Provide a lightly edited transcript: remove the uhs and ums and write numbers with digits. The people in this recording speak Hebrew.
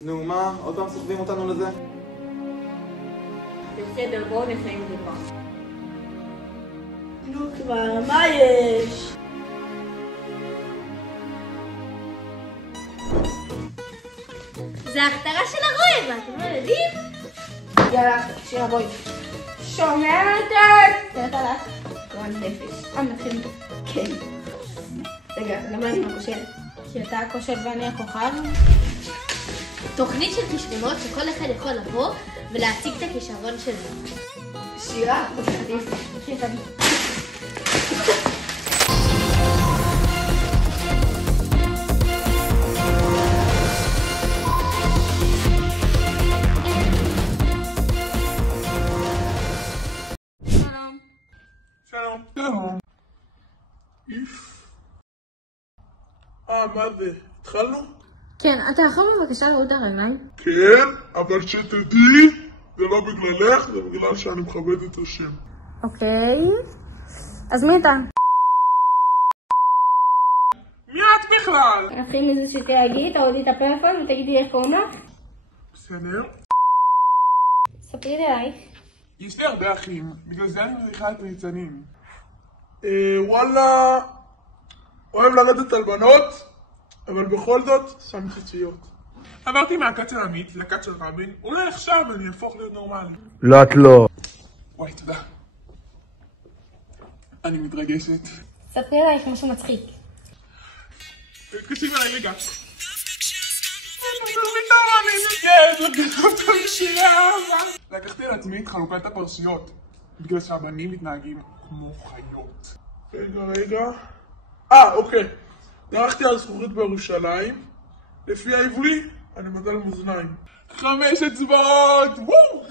נו מה? עוד פעם סוחבים אותנו לזה? בסדר, בואו נסיים את זה כבר. נו כבר, מה יש? זה ההכתרה של הרועב, אתם לא יודעים? יאללה, שירה בואי. שומע אותך? תראה לך. כמובן נפש. נתחיל איתו. כן. רגע, למה אני לא כושלת? כי אתה הכושל ואני הכוכב? תוכנית של כישרונות שכל אחד יכול לבוא ולהציג את הכישרון שלו. שירה, תחתיף. תחתיף. שלום. שלום. מה זה? התחלנו? כן, אתה יכול בבקשה לראות את הרגליים? כן, אבל שתדעי, זה לא בגללך, זה בגלל שאני מכבד את השם. אוקיי. אז מי אתה? מי את בכלל? נתחיל מזה שתגידי, תורידי את הפלאפון ותגידי איך קוראים לך. בסדר. ספרי לי עלייך. יש לי הרבה אחים, בגלל זה אני מריחה את ניצנים. וואלה, אוהב לרדת על בנות, אבל בכל זאת שם חציות. עברתי מהכת של עמית לכת של רבין, אולי עכשיו אני אהפוך להיות נורמלי. לא, את לא. וואי, תודה. אני מתרגשת. ספרי עלייך משהו מצחיק. תקשיב אליי רגע. לקחתי על עצמי את חלוקת הפרשיות, בגלל שהבנים מתנהגים כמו חיות. רגע. אוקיי. דרכתי על זכוכית בירושלים, לפי העברי, אני מדל מאזניים. 5 אצבעות! וואו!